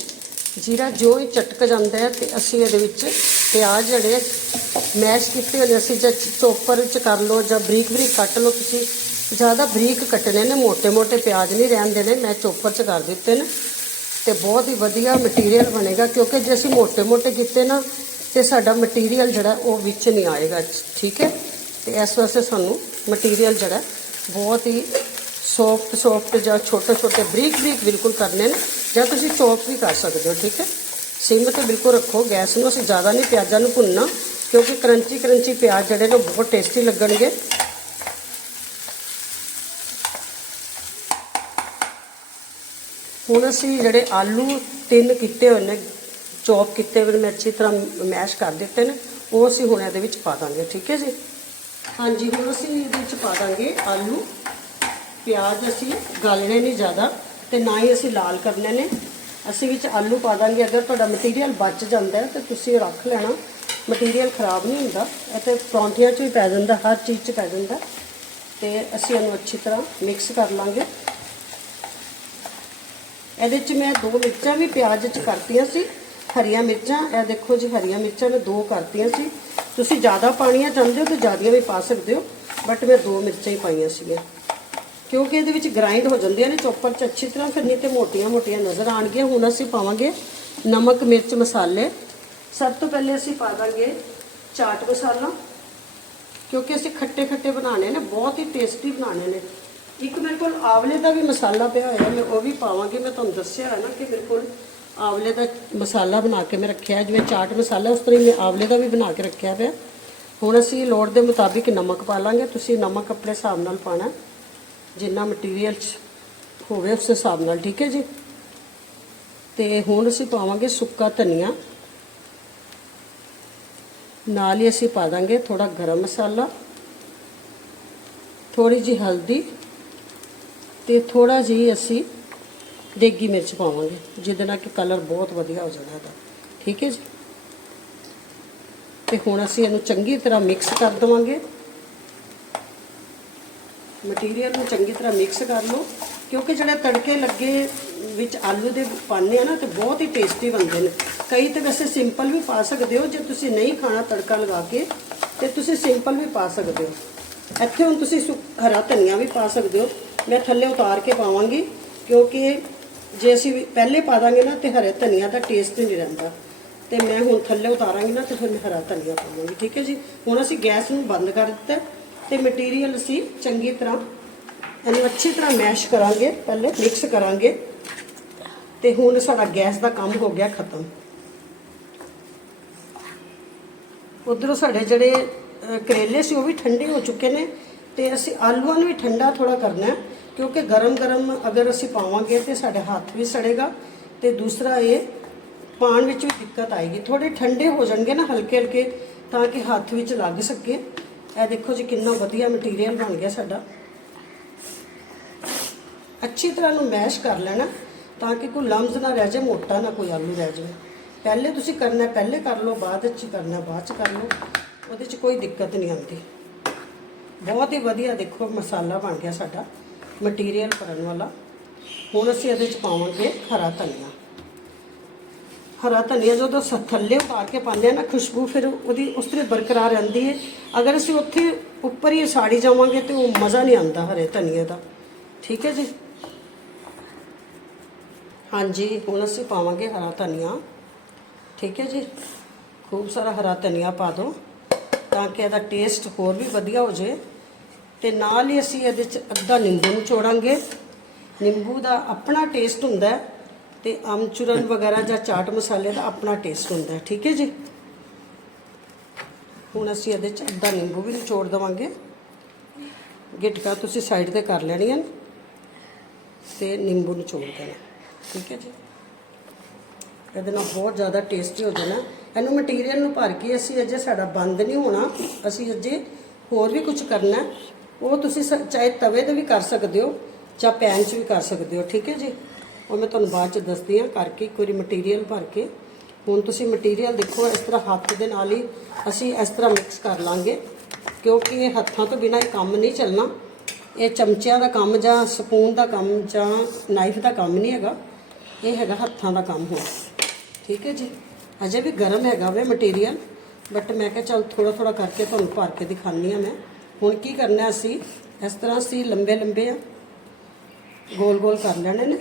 ਜੀਰਾ ਜੋ ਹੀ ਚਟਕ ਜਾਂਦਾ ਹੈ ਤੇ ਅਸੀਂ ਇਹਦੇ ਵਿੱਚ ਪਿਆਜ਼ ਜਿਹੜੇ ਮੈਸ਼ ਕੀਤੇ ਹੋਏ ਅਸੀਂ ਜਾਂ ਚੋਪਰ ਵਿੱਚ ਕਰ ਲਓ ਜਾਂ ਬਰੀਕ ਬਰੀਕ ਕੱਟ ਲਓ ਤੁਸੀਂ ਜ਼ਿਆਦਾ ਬਰੀਕ ਕੱਟਨੇ ਨੇ ਮੋٹے-ਮੋٹے ਪਿਆਜ਼ ਨਹੀਂ ਰਹਿਣ ਦੇਣੇ, ਮੈਂ ਚੋਪਰ 'ਚ ਕਰ ਦਿੱਤੇ ਨੇ ਤੇ ਬਹੁਤ ਹੀ ਵਧੀਆ ਮਟੀਰੀਅਲ ਬਣੇਗਾ ਕਿਉਂਕਿ ਜੇ ਅਸੀਂ ਮੋٹے-ਮੋٹے ਕੀਤੇ ਨਾ ਤੇ ਸਾਡਾ ਮਟੀਰੀਅਲ ਜਿਹੜਾ ਉਹ ਵਿੱਚ ਨਹੀਂ ਆਏਗਾ, ਠੀਕ ਹੈ? ਤੇ ਇਸ ਵਾਸਤੇ ਸਾਨੂੰ ਮਟੀਰੀਅਲ ਜਿਹੜਾ ਬਹੁਤ ਹੀ ਸੌਫਟ ਸੌਫਟ ਜਾਂ ਛੋਟੇ ਛੋਟੇ ਬਰੀਕ ਬਰੀਕ ਬਿਲਕੁਲ ਕਰਨੇ ਨੇ ਜਾਂ ਤੁਸੀਂ ਚੋਪ ਵੀ ਕਰ ਸਕਦੇ ਹੋ, ਠੀਕ ਹੈ? ਸਿੰਮ ਤੇ ਬਿਲਕੁਲ ਰੱਖੋ, ਗੈਸ ਨੂੰ ਅਸੀਂ ਜ਼ਿਆਦਾ ਨਹੀਂ ਪਿਆਜ਼ਾਂ ਨੂੰ ਭੁੰਨਣਾ ਕਿਉਂਕਿ ਕਰੰਚੀ ਕਰੰਚੀ ਪਿਆਜ਼ ਜਿਹੜੇ ਨੇ ਬਹੁਤ ਟੇਸਟੀ ਲੱਗਣਗੇ। ਹੁਣ ਅਸੀਂ ਜਿਹੜੇ ਆਲੂ ਤਿੰਨ ਕੀਤੇ ਹੋਏ ਨੇ, ਚੌਪ ਕੀਤੇ ਹੋਏ ਨੇ ਅੱਛੀ ਤਰ੍ਹਾਂ ਮੈਸ਼ ਕਰ ਦਿੱਤੇ ਨੇ, ਉਹ ਅਸੀਂ ਹੁਣ ਇਹਦੇ ਵਿੱਚ ਪਾ ਦਾਂਗੇ, ਠੀਕ ਹੈ ਜੀ? ਹਾਂਜੀ, ਹੁਣ ਅਸੀਂ ਇਹਦੇ ਵਿੱਚ ਪਾ ਦਾਂਗੇ ਆਲੂ। ਪਿਆਜ਼ ਅਸੀਂ ਗਾਲਣੇ ਨਹੀਂ ਜ਼ਿਆਦਾ ਤੇ ਨਾ ਹੀ ਅਸੀਂ ਲਾਲ ਕਰਨੇ ਨੇ। ਅਸੀਂ ਵਿੱਚ ਆਲੂ ਪਾ ਦਾਂਗੇ, ਅਗਰ ਤੁਹਾਡਾ ਮਟੀਰੀਅਲ ਬਚ ਜਾਂਦਾ ਹੈ ਤਾਂ ਤੁਸੀਂ ਰੱਖ ਲੈਣਾ। ਮਟੀਰੀਅਲ ਖਰਾਬ ਨਹੀਂ ਹੁੰਦਾ, ਇਹ ਤੇ ਪਰੌਂਠੀਆਂ 'ਚ ਵੀ ਪੈ ਜਾਂਦਾ, ਹਰ ਚੀਜ਼ 'ਚ ਪੈ ਜਾਂਦਾ। ਤੇ ਅਸੀਂ ਇਹਨੂੰ ਅੱਛੀ ਤਰ੍ਹਾਂ ਮਿਕਸ ਕਰ ਲਾਂਗੇ। ਇਹਦੇ 'ਚ ਮੈਂ ਦੋ ਮਿਰਚਾਂ ਵੀ ਪਿਆਜ਼ 'ਚ ਕਰਤੀਆਂ ਸੀ, ਹਰੀਆਂ ਮਿਰਚਾਂ, ਇਹ ਦੇਖੋ ਜੀ ਹਰੀਆਂ ਮਿਰਚਾਂ ਮੈਂ ਦੋ ਕਰਤੀਆਂ ਸੀ। ਤੁਸੀਂ ਜ਼ਿਆਦਾ ਪਾਣੀਆਂ ਚਾਹੁੰਦੇ ਹੋ ਤਾਂ ਜ਼ਿਆਦੀਆਂ ਵੀ ਪਾ ਸਕਦੇ ਹੋ ਬਟ ਮੈਂ ਦੋ ਮਿਰਚਾਂ ਹੀ ਪਾਈਆਂ ਸੀਗੀਆਂ। ਕਿਉਂਕਿ ਇਹਦੇ ਵਿੱਚ ਗ੍ਰਾਈਂਡ ਹੋ ਜਾਂਦੀਆਂ ਨੇ ਚੋਪਰ 'ਚ, ਅੱਛੀ ਤਰ੍ਹਾਂ ਫਿਰ ਨਹੀਂ ਤੇ ਮੋਟੀਆਂ-ਮੋਟੀਆਂ ਨਜ਼ਰ ਆਣਗੀਆਂ ਹੁਣ ਅਸੀਂ ਪਾਵਾਂਗੇ ਨਮਕ ਮਿਰਚ ਮਸਾਲੇ। ਸਭ ਤੋਂ ਪਹਿਲੇ ਅਸੀਂ ਪਾ ਦਾਂਗੇ ਚਾਟ ਮਸਾਲਾ, ਕਿਉਂਕਿ ਅਸੀਂ ਖੱਟੇ ਖੱਟੇ ਬਣਾਣੇ ਨੇ, ਬਹੁਤ ਹੀ ਟੇਸਟੀ ਬਣਾਣੇ ਨੇ। ਇੱਕ ਮੇਰੇ ਕੋਲ ਆਵਲੇ ਦਾ ਵੀ ਮਸਾਲਾ ਪਿਆ ਹੋਇਆ, ਮੈਂ ਉਹ ਵੀ ਪਾਵਾਂਗੀ। ਮੈਂ ਤੁਹਾਨੂੰ ਦੱਸਿਆ ਹੈ ਨਾ ਕਿ ਮੇਰੇ ਕੋਲ ਆਵਲੇ ਦਾ ਮਸਾਲਾ ਬਣਾ ਕੇ ਮੈਂ ਰੱਖਿਆ ਜਿਵੇਂ ਚਾਟ ਮਸਾਲਾ, ਉਸ ਤਰ੍ਹਾਂ ਹੀ ਮੈਂ ਆਵਲੇ ਦਾ ਵੀ ਬਣਾ ਕੇ ਰੱਖਿਆ ਪਿਆ। ਹੁਣ ਅਸੀਂ ਲੋੜ ਦੇ ਮੁਤਾਬਿਕ ਨਮਕ ਪਾ ਲਾਂਗੇ। ਤੁਸੀਂ ਨਮਕ ਆਪਣੇ ਹਿਸਾਬ ਨਾਲ ਪਾਣਾ ਜਿੰਨਾ ਮਟੀਰੀਅਲ ਚ ਹੋਵੇ ਉਸ ਹਿਸਾਬ ਨਾਲ, ਠੀਕ ਹੈ ਜੀ? ਤੇ ਹੁਣ ਅਸੀਂ ਪਾਵਾਂਗੇ ਸੁੱਕਾ ਧਨੀਆ। ਨਾਲ ਹੀ ਅਸੀਂ ਪਾ ਦਾਂਗੇ ਥੋੜਾ ਗਰਮ ਮਸਾਲਾ। ਥੋੜੀ ਜੀ ਹਲਦੀ। ਤੇ ਥੋੜਾ ਜਿਹਾ ਅਸੀਂ ਦੇਗੀ ਮਿਰਚ ਪਾਵਾਂਗੇ, ਜਿਹਦੇ ਨਾਲ ਕਿ ਕਲਰ ਬਹੁਤ ਵਧੀਆ ਹੋ ਜਾਣਾ ਇਹਦਾ। ਠੀਕ ਹੈ ਜੀ? ਤੇ ਹੁਣ ਅਸੀਂ ਇਹਨੂੰ ਚੰਗੀ ਤਰ੍ਹਾਂ ਮਿਕਸ ਕਰ ਦਵਾਂਗੇ। ਮਟੀਰੀਅਲ ਨੂੰ ਚੰਗੀ ਤਰ੍ਹਾਂ ਮਿਕਸ ਕਰ ਲਓ, ਕਿਉਂਕਿ ਜਿਹੜੇ ਤੜਕੇ ਲੱਗੇ ਵਿੱਚ ਆਲੂ ਦੇ ਪਾਣੇ ਆ ਨਾ, ਤੇ ਬਹੁਤ ਹੀ ਟੇਸਟੀ ਬਣਦੇ ਨੇ। ਕਈ ਤੇ ਵੈਸੇ ਸਿੰਪਲ ਵੀ ਪਾ ਸਕਦੇ ਹੋ, ਜੇ ਤੁਸੀਂ ਨਹੀਂ ਖਾਣਾ ਤੜਕਾ ਲਗਾ ਕੇ, ਤੇ ਤੁਸੀਂ ਸਿੰਪਲ ਵੀ ਪਾ ਸਕਦੇ ਹੋ। ਇੱਥੇ ਹੁਣ ਤੁਸੀਂ ਸੁ- ਹਰਾ ਧਨੀਆ ਵੀ ਪਾ ਸਕਦੇ ਹੋ। ਮੈਂ ਥੱਲੇ ਉਤਾਰ ਕੇ ਪਾਵਾਂਗੀ, ਕਿਉਂਕਿ ਜੇ ਅਸੀਂ ਵੀ ਪਹਿਲੇ ਪਾ ਦਾਂਗੇ ਨਾ, ਤੇ ਹਰੇ ਧਨੀਆ ਦਾ ਟੇਸਟ ਨਹੀਂ ਰਹਿੰਦਾ। ਤੇ ਮੈਂ ਹੁਣ ਥੱਲੇ ਉਤਾਰਾਂਗੀ ਨਾ, ਤੇ ਫਿਰ ਮੈਂ ਹਰਾ ਧਨੀਆ ਪਾਵਾਂਗੀ, ਠੀਕ ਹੈ ਜੀ? ਹੁਣ ਅਸੀਂ ਗੈਸ ਨੂੰ ਬੰਦ ਕਰ ਦਿੱਤਾ ਹੈ, ਤੇ ਮਟੀਰੀਅਲ ਅਸੀਂ ਚੰਗੀ ਤਰ੍ਹਾਂ, ਇਹਨੂੰ ਅੱਛੀ ਤਰ੍ਹਾਂ ਮੈਸ਼ ਕਰਾਂਗੇ, ਪਹਿਲੇ ਮਿਕਸ ਕਰਾਂਗੇ। ਤੇ ਹੁਣ ਸਾਡਾ ਗੈਸ ਦਾ ਕੰਮ ਹੋ ਗਿਆ ਖਤਮ। ਉਧਰੋਂ ਸਾਡੇ ਜਿਹੜੇ ਕਰੇਲੇ ਸੀ, ਉਹ ਵੀ ਠੰਡੇ ਹੋ ਚੁੱਕੇ ਨੇ। ਤੇ ਅਸੀਂ ਆਲੂਆਂ ਨੂੰ ਵੀ ਠੰਡਾ ਥੋੜਾ ਕਰਨਾ ਹੈ, ਕਿਉਂਕਿ ਗਰਮ-ਗਰਮ ਅਗਰ ਅਸੀਂ ਪਾਵਾਂਗੇ ਤੇ ਸਾਡੇ ਹੱਥ ਵੀ ਸੜੇਗਾ ਤੇ ਦੂਸਰਾ ਇਹ ਪਾਣ ਵਿੱਚ ਵੀ ਦਿੱਕਤ ਆਏਗੀ। ਥੋੜੇ ਠੰਡੇ ਹੋ ਜਾਣਗੇ ਨਾ ਹਲਕੇ ਹਲਕੇ, ਤਾਂ ਕਿ ਹੱਥ ਵਿੱਚ ਲੱਗ ਸਕੇ। ਇਹ ਦੇਖੋ ਜੀ ਕਿੰਨਾ ਵਧੀਆ ਮਟੀਰੀਅਲ ਬਣ ਗਿਆ ਸਾਡਾ। ਅੱਛੀ ਤਰ੍ਹਾਂ ਨੂੰ ਮੈਸ਼ ਕਰ ਲੈਣਾ, ਤਾਂ ਕਿ ਕੋਈ ਲੰਮਸ ਨਾ ਰਹਿ ਜਾਏ, ਮੋਟਾ ਨਾ ਕੋਈ ਆਲੂ ਰਹਿ ਜਾਵੇ ਪਹਿਲੇ ਤੁਸੀਂ ਕਰਨਾ, ਪਹਿਲੇ ਕਰ ਲਓ, ਬਾਅਦ ਵਿੱਚ ਕਰਨਾ, ਬਾਅਦ ਚ ਕਰ ਲਓ। ਉਹਦੇ ਚ ਕੋਈ ਦਿੱਕਤ ਨਹੀਂ ਆਉਂਦੀ। ਬਹੁਤ ਹੀ ਵਧੀਆ ਦੇਖੋ ਮਸਾਲਾ ਬਣ ਗਿਆ ਸਾਡਾ ਮਟੀਰੀਅਲ ਭਰਨ ਵਾਲਾ। ਹੁਣ ਅਸੀਂ ਇਹਦੇ ਚ ਪਾਵਾਂਗੇ ਹਰਾ ਧਨੀਆ। ਹਰਾ ਧਨੀਆ ਜਦੋਂ ਸ- ਥੱਲੇ ਪਾ ਕੇ ਪਾਉਂਦੇ ਆ ਨਾ ਖੁਸ਼ਬੂ, ਫਿਰ ਉਹਦੀ ਉਸ ਤਰ੍ਹਾਂ ਬਰਕਰਾਰ ਰਹਿੰਦੀ ਹੈ ਅਗਰ ਅਸੀਂ ਉੱਥੇ ਉੱਪਰ ਹੀ ਸਾੜੀ ਜਾਵਾਂਗੇ ਤੇ ਉਹ ਮਜ਼ਾ ਨਹੀਂ ਆਉਂਦਾ ਹਰੇ ਧਨੀਏ ਦਾ। ਠੀਕ ਹੈ ਜੀ? ਹਾਂਜੀ, ਹੁਣ ਅਸੀਂ ਪਾਵਾਂਗੇ ਹਰਾ ਧਨੀਆ। ਠੀਕ ਹੈ ਜੀ? ਖੂਬ ਸਾਰਾ ਹਰਾ ਧਨੀਆ ਪਾ ਦਿਓ ਤਾਂ ਕਿ ਇਹਦਾ ਟੇਸਟ ਹੋਰ ਵੀ ਵਧੀਆ ਹੋ ਜਾਏ। ਤੇ ਨਾਲ ਹੀ ਅਸੀਂ ਇਹਦੇ ਚ ਅੱਧਾ ਨਿੰਬੂ ਨਿਚੋੜਾਂਗੇ ਨਿੰਬੂ ਦਾ ਆਪਣਾ ਟੇਸਟ ਹੁੰਦਾ ਹੈ ਤੇ ਅਮਚੂਰਨ ਵਗੈਰਾ ਜਾਂ ਚਾਟ ਮਸਾਲੇ ਦਾ ਆਪਣਾ ਟੇਸਟ ਹੁੰਦਾ ਹੈ। ਠੀਕ ਹੈ ਜੀ? ਹੁਣ ਅਸੀਂ ਇਹਦੇ ਚ ਅੱਧਾ ਨਿੰਬੂ ਵੀ ਨਿਚੋੜ ਦਵਾਂਗੇ। ਗਿਟਕਾ ਤੁਸੀਂ ਸਾਈਡ ਤੇ ਕਰ ਲੈਣੀਆਂ ਨੇ ਤੇ ਨਿੰਬੂ ਨਿਚੋੜ ਦੇਣਾ। ਠੀਕ ਹੈ ਜੀ? ਇਹਦੇ ਨਾਲ ਬਹੁਤ ਜ਼ਿਆਦਾ ਟੇਸਟੀ ਹੋ ਜਾਣਾ। ਇਹਨੂੰ ਮਟੀਰੀਅਲ ਨੂੰ ਭਰ ਕੇ ਅਸੀਂ ਅਜੇ ਸਾਡਾ ਬੰਦ ਨਹੀਂ ਹੋਣਾ। ਅਸੀਂ ਅਜੇ ਹੋਰ ਵੀ ਕੁਝ ਕਰਨਾ ਉਹ ਤੁਸੀਂ ਸ- ਚਾਹੇ ਤਵੇ ਤੇ ਵੀ ਕਰ ਸਕਦੇ ਹੋ, ਜਾਂ ਪੈਨ 'ਚ ਵੀ ਕਰ ਸਕਦੇ ਹੋ, ਠੀਕ ਹੈ ਜੀ? ਉਹ ਮੈਂ ਤੁਹਾਨੂੰ ਬਾਅਦ 'ਚ ਦੱਸਦੀ ਹਾਂ ਕਰਕੇ ਕੋਈ ਮਟੀਰੀਅਲ ਭਰ ਕੇ। ਹੁਣ ਤੁਸੀਂ ਮਟੀਰੀਅਲ ਦੇਖੋ, ਇਸ ਤਰ੍ਹਾਂ ਹੱਥ ਦੇ ਨਾਲ ਹੀ ਅਸੀਂ ਇਸ ਤਰ੍ਹਾਂ ਮਿਕਸ ਕਰ ਲਾਂਗੇ, ਕਿਉਂਕਿ ਇਹ ਹੱਥਾਂ ਤੋਂ ਬਿਨਾਂ ਇਹ ਕੰਮ ਨਹੀਂ ਚੱਲਣਾ। ਇਹ ਚਮਚਿਆਂ ਦਾ ਕੰਮ ਜਾਂ ਸਪੂਨ ਦਾ ਕੰਮ ਜਾਂ ਨਾਈਫ ਦਾ ਕੰਮ ਨਹੀਂ ਹੈਗਾ। ਇਹ ਹੈਗਾ ਹੱਥਾਂ ਦਾ ਕੰਮ ਹੁਣ ਠੀਕ ਹੈ ਜੀ? ਅਜੇ ਵੀ ਗਰਮ ਹੈਗਾ ਵੇ ਮਟੀਰੀਅਲ ਬਟ ਮੈਂ ਕਿਹਾ ਚਲ ਥੋੜਾ ਥੋੜਾ ਕਰਕੇ ਤੁਹਾਨੂੰ ਭਰ ਕੇ ਦਿਖਾਉਂਦੀ ਆ ਮੈਂ। ਹੁਣ ਕੀ ਕਰਨਾ ਅਸੀਂ ਇਸ ਤਰ੍ਹਾਂ ਅਸੀਂ ਲੰਬੇ ਲੰਬੇ ਆ। ਗੋਲ ਗੋਲ ਕਰ ਲੈਣੇ ਨੇ।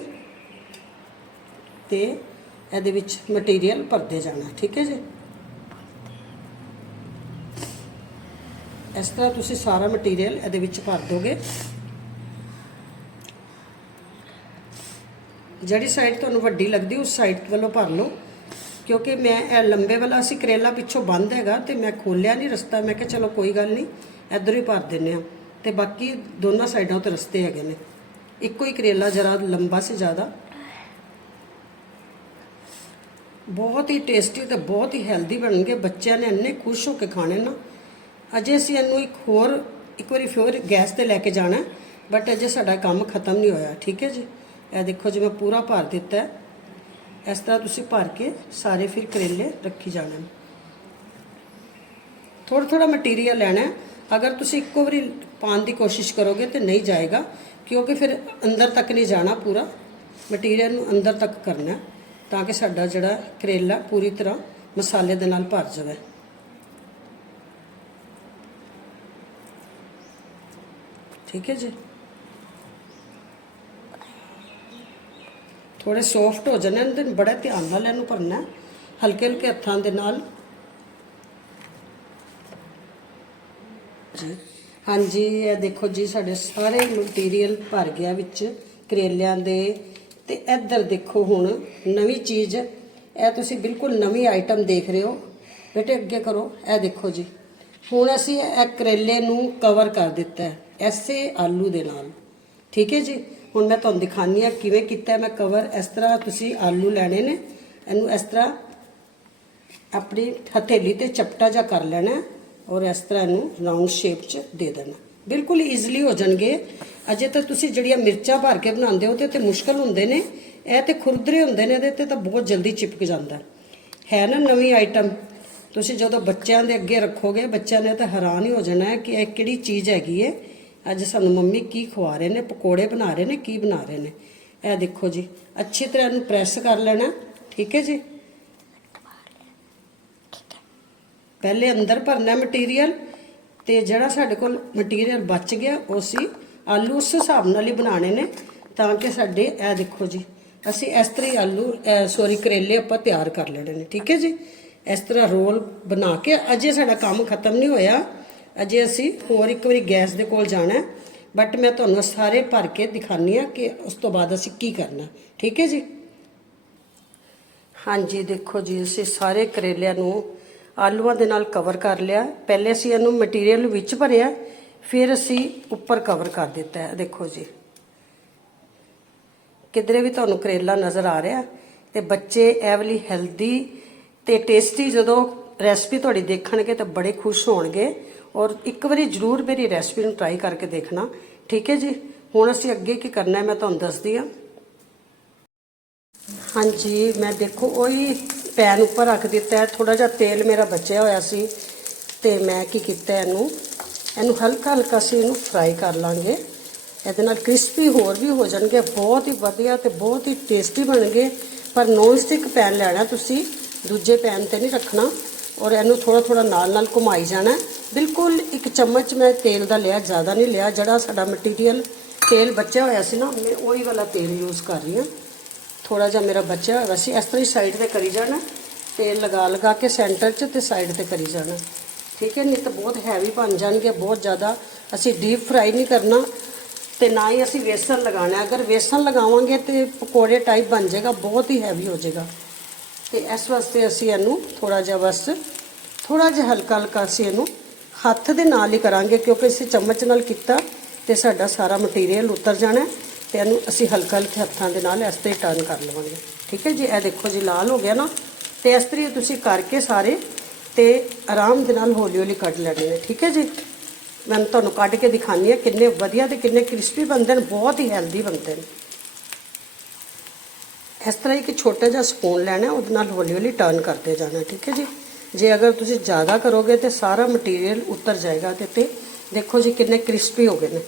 ਤੇ ਇਹਦੇ ਵਿੱਚ ਮਟੀਰੀਅਲ ਭਰਦੇ ਜਾਣਾ, ਠੀਕ ਹੈ ਜੀ? ਇਸ ਤਰ੍ਹਾਂ ਤੁਸੀਂ ਸਾਰਾ ਮਟੀਰੀਅਲ ਇਹਦੇ ਵਿੱਚ ਭਰ ਦੋਗੇ। ਜਿਹੜੀ ਸਾਈਡ ਤੁਹਾਨੂੰ ਵੱਡੀ ਲੱਗਦੀ, ਉਸ ਸਾਈਡ ਵੱਲੋਂ ਭਰ ਲਓ। ਕਿਉਂਕਿ ਮੈਂ ਇਹ ਲੰਬੇ ਵਾਲਾ, ਅਸੀਂ ਕਰੇਲਾ ਪਿੱਛੋਂ ਬੰਦ ਹੈਗਾ ਤੇ ਮੈਂ ਖੋਲਿਆ ਨਹੀਂ ਰਸਤਾ। ਮੈਂ ਕਿਹਾ ਚਲੋ ਕੋਈ ਗੱਲ ਨਹੀਂ ਇੱਧਰ ਹੀ ਭਰ ਦਿੰਨੇ ਆ ਤੇ ਬਾਕੀ ਦੋਨਾਂ ਸਾਈਡਾਂ ਤੋਂ ਰਸਤੇ ਹੈਗੇ ਨੇ। ਇੱਕੋ ਹੀ ਕਰੇਲਾ ਜਰਾ ਲੰਬਾ ਸੀ ਜ਼ਿਆਦਾ। ਬਹੁਤ ਹੀ ਟੇਸਟੀ ਤੇ ਬਹੁਤ ਹੀ ਹੈਲਦੀ ਬਣਨਗੇ। ਬੱਚਿਆਂ ਨੇ ਇੰਨੇ ਖੁਸ਼ ਹੋ ਕੇ ਖਾਣੇ ਨਾ। ਅਜੇ ਅਸੀਂ ਇਹਨੂੰ ਇੱਕ ਹੋਰ, ਇੱਕ ਵਾਰੀ ਫਿਰ ਗੈਸ ਤੇ ਲੈ ਕੇ ਜਾਣਾ ਬਟ ਅਜੇ ਸਾਡਾ ਕੰਮ ਖਤਮ ਨਹੀਂ ਹੋਇਆ। ਠੀਕ ਹੈ ਜੀ? ਇਹ ਦੇਖੋ ਜੀ, ਮੈਂ ਪੂਰਾ ਭਰ ਦਿੱਤਾ ਹੈ। ਇਸ ਤਰ੍ਹਾਂ ਤੁਸੀਂ ਭਰ ਕੇ ਸਾਰੇ ਫਿਰ ਕਰੇਲੇ ਰੱਖੀ ਜਾਣੇ ਨੇ। ਥੋੜਾ ਥੋੜਾ ਮਟੀਰੀਅਲ ਲੈਣਾ ਅਗਰ ਤੁਸੀਂ ਇੱਕੋ ਵਾਰੀ ਪਾਉਣ ਦੀ ਕੋਸ਼ਿਸ਼ ਕਰੋਗੇ ਤੇ ਨਹੀਂ ਜਾਏਗਾ, ਕਿਉਂਕਿ ਫਿਰ ਅੰਦਰ ਤੱਕ ਨਹੀਂ ਜਾਣਾ ਪੂਰਾ। ਮਟੀਰੀਅਲ ਨੂੰ ਅੰਦਰ ਤੱਕ ਕਰਨਾ ਤਾਂ ਕਿ ਸਾਡਾ ਜਿਹੜਾ ਕਰੇਲਾ ਪੂਰੀ ਤਰ੍ਹਾਂ ਮਸਾਲੇ ਦੇ ਨਾਲ ਭਰ ਜਾਵੇ। ਠੀਕ ਹੈ ਜੀ? ਥੋੜੇ ਸੌਫਟ ਹੋ ਜਾਣੇ ਨੇ, ਤੇ ਬੜਾ ਧਿਆਨ ਨਾਲ ਇਹਨੂੰ ਭਰਨਾ ਹਲਕੇ ਹਲਕੇ ਹੱਥਾਂ ਦੇ ਨਾਲ ਜੀ। ਹਾਂਜੀ, ਇਹ ਦੇਖੋ ਜੀ, ਸਾਡੇ ਸਾਰੇ ਮਟੀਰੀਅਲ ਭਰ ਗਿਆ ਵਿੱਚ ਕਰੇਲਿਆਂ ਦੇ। ਤੇ ਇੱਧਰ ਦੇਖੋ ਹੁਣ ਨਵੀਂ ਚੀਜ਼, ਇਹ ਤੁਸੀਂ ਬਿਲਕੁਲ ਨਵੀਂ ਆਈਟਮ ਦੇਖ ਰਹੇ ਹੋ। ਬੇਟੇ, ਅੱਗੇ ਕਰੋ, ਇਹ ਦੇਖੋ ਜੀ। ਹੁਣ ਅਸੀਂ ਇਹ ਕਰੇਲੇ ਨੂੰ ਕਵਰ ਕਰ ਦਿੱਤਾ ਹੈ, ਐਸੇ ਆਲੂ ਦੇ ਨਾਲ। ਠੀਕ ਹੈ ਜੀ? ਹੁਣ ਮੈਂ ਤੁਹਾਨੂੰ ਦਿਖਾਨੀ ਆ ਕਿਵੇਂ ਕੀਤਾ ਮੈਂ ਕਵਰ ਇਸ ਤਰ੍ਹਾਂ ਤੁਸੀਂ ਆਲੂ ਲੈਣੇ ਨੇ, ਇਹਨੂੰ ਇਸ ਤਰ੍ਹਾਂ ਆਪਣੀ ਹਥੇਲੀ ਤੇ ਚਪਟਾ ਜਿਹਾ ਕਰ ਲੈਣਾ ਔਰ ਇਸ ਤਰ੍ਹਾਂ ਇਹਨੂੰ ਰਾਉਂਡ ਸ਼ੇਪ 'ਚ ਦੇ ਦੇਣਾ। ਬਿਲਕੁਲ ਈਜ਼ਲੀ ਹੋ ਜਾਣਗੇ। ਅਜੇ ਤਾਂ ਤੁਸੀਂ ਜਿਹੜੀਆਂ ਮਿਰਚਾਂ ਭਰ ਕੇ ਬਣਾਉਂਦੇ ਹੋ ਤੇ ਤੇ ਮੁਸ਼ਕਲ ਹੁੰਦੇ ਨੇ। ਇਹ ਤੇ ਖੁਰਦਰੇ ਹੁੰਦੇ ਨੇ, ਇਹਦੇ ਤੇ ਤਾਂ ਬਹੁਤ ਜਲਦੀ ਚਿਪਕ ਜਾਂਦਾ। ਹੈ ਨਾ ਨਵੀਂ ਆਈਟਮ ਤੁਸੀਂ ਜਦੋਂ ਬੱਚਿਆਂ ਦੇ ਅੱਗੇ ਰੱਖੋਗੇ, ਬੱਚਿਆਂ ਨੇ ਤਾਂ ਹੈਰਾਨ ਹੀ ਹੋ ਜਾਣਾ ਕਿ ਇਹ ਕਿਹੜੀ ਚੀਜ਼ ਹੈਗੀ ਹੈ ਅੱਜ ਸਾਨੂੰ ਮੰਮੀ ਕੀ ਖਵਾ ਰਹੇ ਨੇ, ਪਕੌੜੇ ਬਣਾ ਰਹੇ ਨੇ, ਕੀ ਬਣਾ ਰਹੇ ਨੇ। ਇਹ ਦੇਖੋ ਜੀ, ਅੱਛੀ ਤਰ੍ਹਾਂ ਇਹਨੂੰ ਪ੍ਰੈਸ ਕਰ ਲੈਣਾ। ਠੀਕ ਹੈ ਜੀ? ਪਹਿਲੇ ਅੰਦਰ ਭਰਨਾ ਮਟੀਰੀਅਲ ਤੇ ਜਿਹੜਾ ਸਾਡੇ ਕੋਲ ਮਟੀਰੀਅਲ ਬਚ ਗਿਆ, ਉਹ ਸੀ ਆਲੂ ਉਸ ਹਿਸਾਬ ਨਾਲ ਹੀ ਬਣਾਣੇ ਨੇ ਤਾਂ ਕਿ ਸਾਡੇ ਇਹ ਦੇਖੋ ਜੀ, ਅਸੀਂ ਇਸ ਤਰ੍ਹਾਂ ਹੀ ਆਲੂ ਸੌਰੀ ਕਰੇਲੇ ਆਪਾਂ ਤਿਆਰ ਕਰ ਲੈਣੇ ਨੇ, ਠੀਕ ਹੈ ਜੀ? ਇਸ ਤਰ੍ਹਾਂ ਰੋਲ ਬਣਾ ਕੇ ਅਜੇ ਸਾਡਾ ਕੰਮ ਖਤਮ ਨਹੀਂ ਹੋਇਆ, ਅਜੇ ਅਸੀਂ ਹੋਰ ਇੱਕ ਵਾਰੀ ਗੈਸ ਦੇ ਕੋਲ ਜਾਣਾ ਬਟ ਮੈਂ ਤੁਹਾਨੂੰ ਸਾਰੇ ਭਰ ਕੇ ਦਿਖਾਨੀ ਆ ਕਿ ਉਸ ਤੋਂ ਬਾਅਦ ਅਸੀਂ ਕੀ ਕਰਨਾ, ਠੀਕ ਹੈ ਜੀ? ਹਾਂਜੀ, ਦੇਖੋ ਜੀ, ਅਸੀਂ ਸਾਰੇ ਕਰੇਲਿਆਂ ਨੂੰ ਆਲੂਆਂ ਦੇ ਨਾਲ ਕਵਰ ਕਰ ਲਿਆ। ਪਹਿਲੇ ਅਸੀਂ ਇਹਨੂੰ ਮਟੀਰੀਅਲ ਵਿੱਚ ਭਰਿਆ, ਫਿਰ ਅਸੀਂ ਉੱਪਰ ਕਵਰ ਕਰ ਦਿੱਤਾ ਹੈ। ਦੇਖੋ ਜੀ। ਕਿਧਰੇ ਵੀ ਤੁਹਾਨੂੰ ਕਰੇਲਾ ਨਜ਼ਰ ਆ ਰਿਹਾ ਤੇ ਬੱਚੇ ਇਹ ਵਾਲੀ ਹੈਲਦੀ ਤੇ ਟੇਸਟੀ ਜਦੋਂ ਰੈਸਪੀ ਤੁਹਾਡੀ ਦੇਖਣਗੇ ਤਾਂ ਬੜੇ ਖੁਸ਼ ਹੋਣਗੇ। ਔਰ ਇੱਕ ਵਾਰੀ ਜ਼ਰੂਰ ਮੇਰੀ ਰੈਸਪੀ ਨੂੰ ਟਰਾਈ ਕਰਕੇ ਦੇਖਣਾ। ਠੀਕ ਹੈ ਜੀ? ਹੁਣ ਅਸੀਂ ਅੱਗੇ ਕੀ ਕਰਨਾ ਹੈ ਮੈਂ ਤੁਹਾਨੂੰ ਦੱਸਦੀ ਹਾਂ। ਹਾਂਜੀ, ਮੈਂ ਦੇਖੋ, ਉਹੀ ਪੈਨ ਉੱਪਰ ਰੱਖ ਦਿੱਤਾ ਹੈ। ਥੋੜਾ ਜਿਹਾ ਤੇਲ ਮੇਰਾ ਬਚਿਆ ਹੋਇਆ ਸੀ ਤੇ ਮੈਂ ਕੀ ਕੀਤਾ ਇਹਨੂੰ ਇਹਨੂੰ ਹਲਕਾ ਹਲਕਾ ਸੀ ਇਹਨੂੰ ਫਰਾਈ ਕਰ ਲਾਂਗੇ। ਇਹਦੇ ਨਾਲ ਕ੍ਰਿਸਪੀ ਹੋਰ ਵੀ ਹੋ ਜਾਣਗੇ, ਬਹੁਤ ਹੀ ਵਧੀਆ ਤੇ ਬਹੁਤ ਹੀ ਟੇਸਟੀ ਬਣਨਗੇ। ਪਰ ਨੋਨ ਸਟਿਕ ਪੈਨ ਲੈਣਾ ਤੁਸੀਂ, ਦੂਜੇ ਪੈਨ ਤੇ ਨਹੀਂ ਰੱਖਣਾ। ਔਰ ਇਹਨੂੰ ਥੋੜਾ ਥੋੜਾ ਨਾਲ ਨਾਲ ਘੁਮਾਈ ਜਾਣਾ ਬਿਲਕੁਲ ਇੱਕ ਚਮਚ ਮੈਂ ਤੇਲ ਦਾ ਲਿਆ, ਜ਼ਿਆਦਾ ਨਹੀਂ ਲਿਆ। ਜਿਹੜਾ ਸਾਡਾ ਮਟੀਰੀਅਲ ਤੇਲ ਬਚਿਆ ਹੋਇਆ ਸੀ ਨਾ, ਮੈਂ ਉਹੀ ਵਾਲਾ ਤੇਲ ਯੂਜ਼ ਕਰ ਰਹੀ ਹਾਂ। ਥੋੜਾ ਜਿਹਾ ਮੇਰਾ ਬਚਿਆ ਹੋਇਆ ਸੀ ਇਸ ਤਰ੍ਹਾਂ ਹੀ ਸਾਈਡ ਤੇ ਕਰੀ ਜਾਣਾ ਤੇਲ ਲਗਾ ਲਗਾ ਕੇ ਸੈਂਟਰ 'ਚ ਤੇ ਸਾਈਡ ਤੇ ਕਰੀ ਜਾਣਾ। ਠੀਕ ਹੈ, ਨਹੀਂ ਤਾਂ ਬਹੁਤ ਹੈਵੀ ਬਣ ਜਾਣਗੇ, ਬਹੁਤ ਜ਼ਿਆਦਾ ਅਸੀਂ ਡੀਪ ਫਰਾਈ ਨਹੀਂ ਕਰਨਾ ਤੇ ਨਾ ਹੀ ਅਸੀਂ ਵੇਸਣ ਲਗਾਉਣਾ। ਅਗਰ ਵੇਸਣ ਲਗਾਵਾਂਗੇ ਤੇ ਪਕੌੜੇ ਟਾਈਪ ਬਣ ਜਾਏਗਾ, ਬਹੁਤ ਹੀ ਹੈਵੀ ਹੋ ਜਾਏਗਾ। ਤੇ ਇਸ ਵਾਸਤੇ ਅਸੀਂ ਇਹਨੂੰ ਥੋੜਾ ਜਿਹਾ ਬਸ ਥੋੜਾ ਜਿਹਾ ਹਲਕਾ ਹਲਕਾ ਅਸੀਂ ਇਹਨੂੰ ਹੱਥ ਦੇ ਨਾਲ ਹੀ ਕਰਾਂਗੇ, ਕਿਉਂਕਿ ਅਸੀਂ ਚਮਚ ਨਾਲ ਕੀਤਾ ਤੇ ਸਾਡਾ ਸਾਰਾ ਮਟੀਰੀਅਲ ਉਤਰ ਜਾਣਾ। ਤੇ ਇਹਨੂੰ ਅਸੀਂ ਹਲਕਾ ਹਲਕੇ ਹੱਥਾਂ ਦੇ ਨਾਲ ਇਸ ਤਰ੍ਹਾਂ ਟਰਨ ਕਰ ਲਵਾਂਗੇ। ਠੀਕ ਹੈ ਜੀ? ਇਹ ਦੇਖੋ ਜੀ, ਲਾਲ ਹੋ ਗਿਆ ਨਾ। ਤੇ ਇਸ ਤਰ੍ਹਾਂ ਹੀ ਤੁਸੀਂ ਕਰਕੇ ਸਾਰੇ ਤੇ ਆਰਾਮ ਦੇ ਨਾਲ ਹੌਲੀ ਹੌਲੀ ਕੱਢ ਲੈਣੇ ਨੇ। ਠੀਕ ਹੈ ਜੀ? ਮੈਂ ਤੁਹਾਨੂੰ ਕੱਢ ਕੇ ਦਿਖਾਉਂਦੀ ਹਾਂ ਕਿੰਨੇ ਵਧੀਆ ਤੇ ਕਿੰਨੇ ਕ੍ਰਿਸਪੀ ਬਣਦੇ ਨੇ, ਬਹੁਤ ਹੀ ਹੈਲਦੀ ਬਣਦੇ ਨੇ। ਇਸ ਤਰ੍ਹਾਂ ਇੱਕ ਛੋਟਾ ਜਿਹਾ ਸਪੂਨ ਲੈਣਾ, ਉਹਦੇ ਨਾਲ ਹੌਲੀ ਹੌਲੀ ਟਰਨ ਕਰਦੇ ਜਾਣਾ। ਠੀਕ ਹੈ ਜੀ? ਜੇ ਅਗਰ ਤੁਸੀਂ ਜ਼ਿਆਦਾ ਕਰੋਗੇ ਤੇ ਸਾਰਾ ਮਟੀਰੀਅਲ ਉਤਰ ਜਾਏਗਾ ਤੇ ਤੇ ਦੇਖੋ ਜੀ ਕਿੰਨੇ ਕ੍ਰਿਸਪੀ ਹੋ ਗਏ ਨੇ।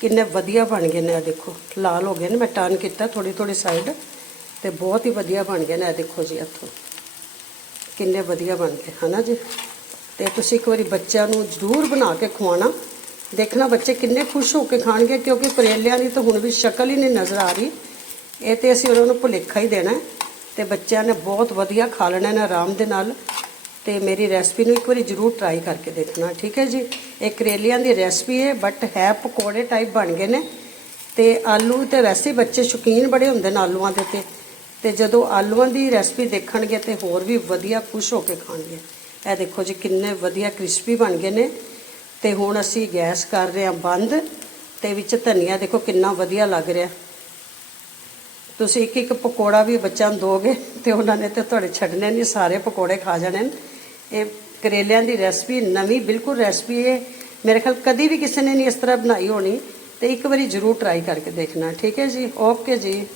ਕਿੰਨੇ ਵਧੀਆ ਬਣ ਗਏ ਨੇ, ਇਹ ਦੇਖੋ। ਲਾਲ ਹੋ ਗਏ ਨੇ, ਮੈਂ ਟਰਨ ਕੀਤਾ ਥੋੜੀ ਥੋੜੀ ਸਾਈਡ ਤੇ ਬਹੁਤ ਹੀ ਵਧੀਆ ਬਣ ਗਏ ਨੇ, ਇਹ ਦੇਖੋ ਜੀ ਇੱਥੋਂ। ਕਿੰਨੇ ਵਧੀਆ ਬਣ ਗਏ, ਹਨਾ ਜੀ? ਤੇ ਤੁਸੀਂ ਇੱਕ ਵਾਰੀ ਬੱਚਿਆਂ ਨੂੰ ਜ਼ਰੂਰ ਬਣਾ ਕੇ ਖਵਾਉਣਾ। ਦੇਖਣਾ ਬੱਚੇ ਕਿੰਨੇ ਖੁਸ਼ ਹੋ ਕੇ ਖਾਣਗੇ, ਕਿਉਂਕਿ ਕਰੇਲਿਆਂ ਦੀ ਤਾਂ ਹੁਣ ਵੀ ਸ਼ਕਲ ਹੀ ਨਹੀਂ ਨਜ਼ਰ ਆ ਰਹੀ। ਇਹ ਤੇ ਅਸੀਂ ਉਹਨਾਂ ਨੂੰ ਭੁਲੇਖਾ ਹੀ ਦੇਣਾ ਹੈ। ਤੇ ਬੱਚਿਆਂ ਨੇ ਬਹੁਤ ਵਧੀਆ ਖਾ ਲੈਣਾ ਨੇ ਆਰਾਮ ਦੇ ਨਾਲ। ਤੇ ਮੇਰੀ ਰੈਸਪੀ ਨੂੰ ਇੱਕ ਵਾਰੀ ਜ਼ਰੂਰ ਟਰਾਈ ਕਰਕੇ ਦੇਖਣਾ, ਠੀਕ ਹੈ ਜੀ? ਇਹ ਕਰੇਲਿਆਂ ਦੀ ਰੈਸਪੀ ਹੈ ਬਟ ਹੈ ਪਕੌੜੇ ਟਾਈਪ ਬਣ ਗਏ ਨੇ ਤੇ ਆਲੂ ਤੇ ਵੈਸੇ ਬੱਚੇ ਸ਼ੌਕੀਨ ਬੜੇ ਹੁੰਦੇ ਨੇ ਆਲੂਆਂ ਦੇ ਤੇ ਤੇ ਜਦੋਂ ਆਲੂਆਂ ਦੀ ਰੈਸਪੀ ਦੇਖਣਗੇ ਤੇ ਹੋਰ ਵੀ ਵਧੀਆ ਖੁਸ਼ ਹੋ ਕੇ ਖਾਣਗੇ। ਇਹ ਦੇਖੋ ਜੀ, ਕਿੰਨੇ ਵਧੀਆ ਕ੍ਰਿਸਪੀ ਬਣ ਗਏ ਨੇ ਤੇ ਹੁਣ ਅਸੀਂ ਗੈਸ ਕਰ ਰਹੇ ਹਾਂ ਬੰਦ ਤੇ ਵਿੱਚ ਧਨੀਆ ਦੇਖੋ ਕਿੰਨਾ ਵਧੀਆ ਲੱਗ ਰਿਹਾ। ਤੁਸੀਂ ਇੱਕ ਇੱਕ ਪਕੌੜਾ ਵੀ ਬੱਚਿਆਂ ਨੂੰ ਦੋਗੇ ਤੇ ਉਹਨਾਂ ਨੇ ਤੇ ਤੁਹਾਡੇ ਛੱਡਣੇ ਨਹੀਂ ਸਾਰੇ ਪਕੌੜੇ ਖਾ ਜਾਣੇ ਨੇ। ਇਹ ਕਰੇਲਿਆਂ ਦੀ ਰੈਸਪੀ, ਨਵੀਂ ਬਿਲਕੁਲ ਰੈਸਪੀ ਹੈ ਮੇਰੇ ਖਿਆਲ ਕਦੀ ਵੀ ਕਿਸੇ ਨੇ ਨਹੀਂ ਇਸ ਤਰ੍ਹਾਂ ਬਣਾਈ ਹੋਣੀ ਤੇ ਇੱਕ ਵਾਰੀ ਜ਼ਰੂਰ ਟਰਾਈ ਕਰਕੇ ਦੇਖਣਾ। ਠੀਕ ਹੈ ਜੀ? ਓਕੇ ਜੀ।